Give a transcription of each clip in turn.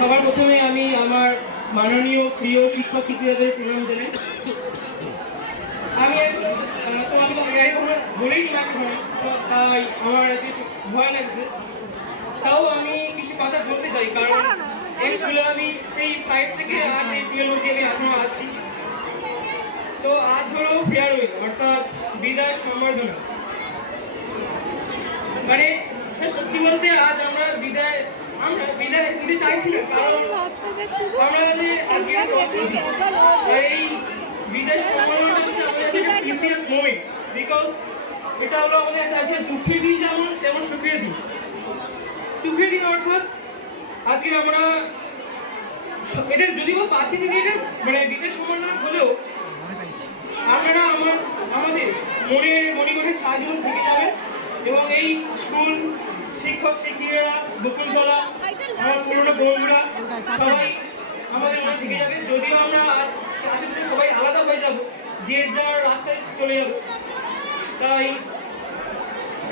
সবার প্রথমে আমি আমার মাননীয় প্রিয় শিক্ষক শিক্ষিকাদের প্রণাম জানাই। আমি তোমাকে তো আগে কখনো বলিনি না কখনো, তাই আমার আজকে ভয় লাগছে। তাও আমি কিছু কথা বলতে চাই, কারণ এই স্কুলে আমি সেই 5 থেকে আজ এই 12 অবধি আমি এখনো আছি। তো আজ হলো ফেয়ারওয়েল, অর্থাৎ বিদায় সম্বর্ধনা। মানে সত্যি বলতে আজ আমরা বিদায় নিতে চাইছি না, কারণ আমরা যে আজকে এই বিদায় সম্বর্ধনাটা হচ্ছে আমাদের একটা প্রিসিয়াস মোমেন্ট, বিকজ এটা হলো আমাদের কাছে দুঃখের দিন যেমন তেমন সুখের দিন। সুখের দিন অর্থাৎ আজকে আমরা এটা যদিও 5 দিন এটা মানে বিদায় সম্বর্ধনা হলেও আপনারা আমাদের মনে সাহায্য থেকে যাবেন, এবং এই স্কুল শিক্ষক শিক্ষিকারা, বকুলতলা, আমার পুরোনো বন্ধুরা সবাই আমাদের মনে থেকে যাবে। যদিও আমরা আজকে সবাই আলাদা হয়ে যাব, যে যার রাস্তায় চলে যাব। তাই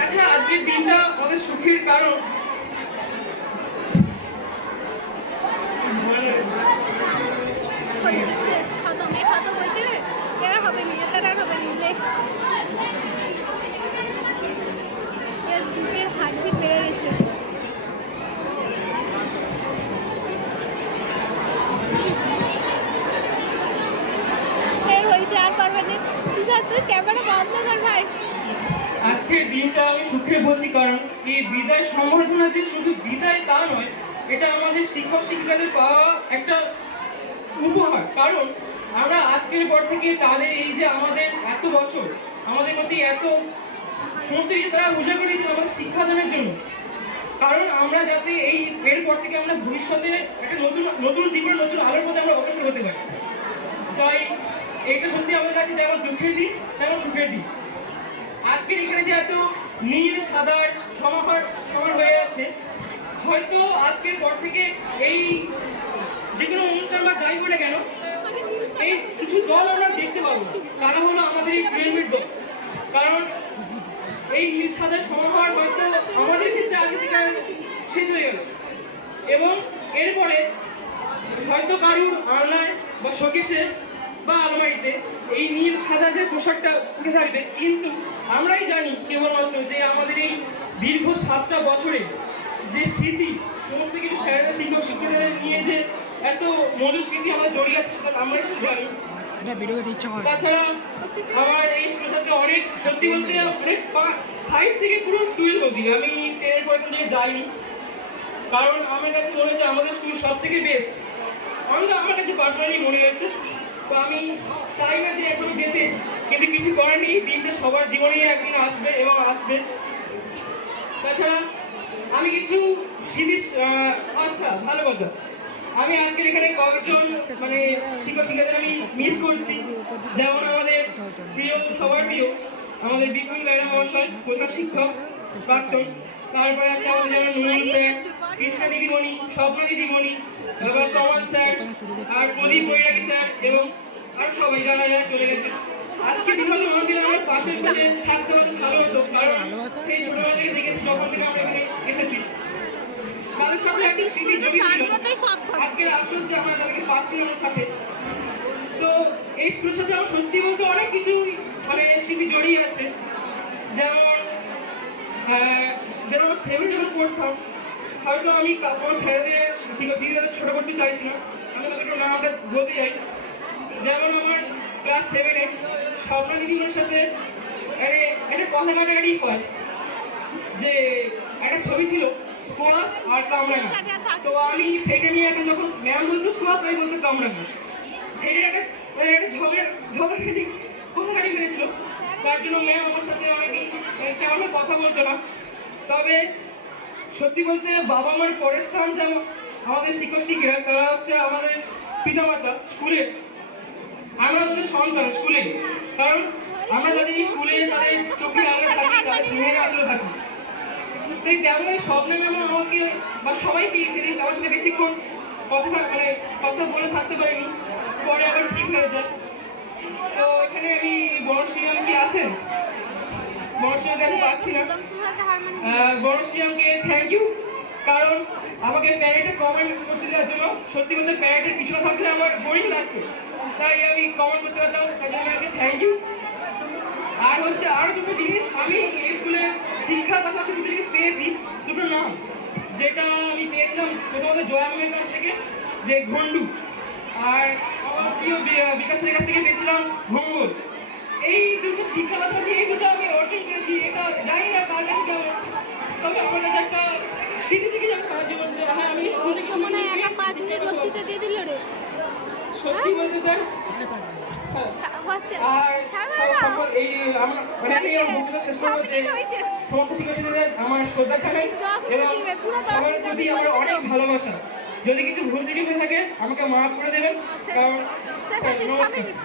আচ্ছা, আজকের দিনটা আমাদের সুখের কারণ হার্টবিট বেড়ে গেছে। আর পারবে না। সুজাত, তুই ক্যামেরা বন্ধ কর ভাই। আজকের দিনটা আমি সুখে বলছি, কারণ এই বিদায় সম্বর্ধনা যে শুধু বিদায় তা নয়, এটা আমাদের শিক্ষক শিক্ষিকাদের পাওয়া একটা উপহার। কারণ আমরা আজকের পর থেকে তাদের এই যে আমাদের এত বছর আমাদের মধ্যে এত সমস্ত কিছু তারা উজা করেছে আমাদের শিক্ষাদানের জন্য, কারণ আমরা যাতে এরপর থেকে আমরা ভবিষ্যতে একটা নতুন জীবন, নতুন আলোর মধ্যে আমরা অগ্রসর হতে পারি। তাই এটা সত্যি আমাদের কাছে যেমন দুঃখের দিন তেমন সুখের দিন। আজকের এখানে যে এত নীল সাদার সমাহার হয়ে আছে, হয়তো আজকের পর থেকে এই যে কোনো অনুষ্ঠান বা যাই বলে কেন, এই কিছু দল আমরা দেখতে পাবো, তারা হলো আমাদের এই ট্রেনের দল। কারণ এই নীল সাদার সমাহার হয়তো আমাদের ক্ষেত্রে আগে থেকে শেষ হয়ে গেল, এবং এরপরে হয়তো কারুর আলনায় বা শোকেসে বা আলমারিতে এই নীল সাদা যে পোশাকটা উঠে থাকবে, কিন্তু আমরাই জানি কেবলমাত্র যে আমাদের এই দীর্ঘ 7টা বছরে যে স্মৃতি, সমস্ত কিছু স্যারেরা শিক্ষক শিক্ষকদের নিয়ে যে এত মধুর স্মৃতি আমাদের জড়িয়ে আছে, সেটা আমরাই শুধু জানি। তাছাড়া আমার এই স্কুলটাতে অনেক সত্যি বলতে অনেক 5 থেকে পুরো 12 অবধি আমি 10 পর্যন্ত যাইনি, কারণ আমার কাছে মনে হচ্ছে আমাদের স্কুল সব থেকে বেস্ট। আমার কাছে পার্সোনালি মনে হয়েছে। তো আমি চাই না যে এখন যেতে, কিন্তু কিছু করার নেই, দিনটা সবার জীবনেই একদিন আসবে এবং আসবে। তাছাড়া আমি কিছু জিনিস আচ্ছা ভালো কথা, আমি আজকের এখানে কয়েকজন মানে শিক্ষক শিক্ষাদের আমি মিস করছি, যেমন আমাদের প্রিয়, সবার প্রিয় আমাদের বিক্রম রায়না মহাশয়, প্রধান শিক্ষক প্রাক্তন। তারপরে আছে আমাদের যেমন নুরুল স্যার, কৃষ্ণা দিদিমণি, স্বপ্ন দিদিমণি, তারপর কমল স্যার, আর প্রদীপ বৈরাগী স্যার, এবং আর সবাই যারা চলে গেছে। আজকে বিভাগ আমাদের আমার পাশে বসে থাকতে ভালো হতো, কারণ সেই ছোটবেলা থেকে দেখেছি যখন থেকে আমরা এখানে এসেছি। তাদের সাথে একটা স্মৃতি জড়িত ছিল। আজকের আফসোস যে আমরা তাদেরকে পাচ্ছি আমার সাথে। তো এই স্কুলের সাথে আমার সত্যি বলতে অনেক কিছু মানে স্মৃতি জড়িয়ে আছে। যেমন যেমন 7 যখন পড়তাম, হয়তো আমি কোনো স্যারদের শিক্ষক দিদিদের ছোটো করতে চাইছি না, আমি একটু নামটা বলতে চাই। যেমন আমার ক্লাস 7-এ স্বপ্ন দিদিগুলোর সাথে একটা কথা কাটাকাটি হয়, যে একটা ছবি ছিল স্কোয়াশ আর কামরাঙা। তো আমি সেটা নিয়ে এখন যখন ম্যাম বলতো স্কোয়াশ, আমি বলতো কামরাঙা। সেটা একটা ঝগড়াঝাটি কোথাকাটি হয়েছিল, তার জন্য ম্যাম আমার সাথে অনেকদিন কেমন কথা বলতো না। তবে সত্যি বলতে বাবা মার পরের স্থান যেমন আমাদের শিক্ষক শিক্ষিকা, তারা হচ্ছে আমাদের পিতামাতা স্কুলে, আমরা তাদের সন্তান স্কুলে, কারণ আমরা তাদের এই স্কুলে তাদের চোখের আলো থাকি, তাদের স্নেহের আলো থাকি। তাই তেমন স্বপ্নে ম্যাম আমাকে বা সবাই পেয়েছিলেন, আমার সাথে বেশিক্ষণ কথা বলে থাকতে পারিনি, পরে আবার ঠিক হয়ে যায়। তো এখানে আমি বড় সিনিয়র কি আছেন, বড় সিনিয়র কাছে পাচ্ছি না, বড় সিনিয়রকে থ্যাংক ইউ, কারণ আমাকে প্যারেডে কমেন্ট করতে দেওয়ার জন্য। সত্যি বলতে প্যারেডের পিছনে থাকলে আমার বোরিং লাগতো, তাই আমি কমেন্ট করতে পারতাম, তাই জন্য আমাকে থ্যাংক ইউ। আর হচ্ছে আরো দুটো জিনিস আমি এই স্কুলে শিক্ষার পাশাপাশি দুটো জিনিস পেয়েছি, দুটো নাম। যেটা আমি পেয়েছিলাম প্রথমত জয়ামের কাছ থেকে, যে ঘন্ডু, আর আমার প্রিয় বিকাশের কাছ থেকে পেয়েছিলাম ভঙ্গল। এই দুটো শিক্ষার পাশাপাশি এই দুটো আমি অর্জন করেছি, এটা জানি না কার কাছে কেমন, তবে আমার কাছে একটা স্মৃতি থেকে যাবে সারা জীবন যে হ্যাঁ আমি স্কুল থেকে তো মনে হয় একা 5 মিনিট বক্তৃতা দিয়ে দিল রে। সত্যি বলতে স্যার। হচ্ছে আর সারা সকল এই আমরা মানে আমি এই বক্তৃতা শেষ করবো যে হয়েছে। সমস্ত শিক্ষার্থীদের আমার শ্রদ্ধা জানাই 10 মিনিট এবং দিবে, পুরো 10 সবার মিনিট প্রতি আমি আমার বলছি অনেক তো। ভালোবাসা। যদি কিছু ভুল ত্রুটি হয়ে থাকে আমাকে মাফ করে দেবেন, শেষ কারণ হচ্ছে, শেষ হচ্ছে, 6 নমস্কার। মিনিট।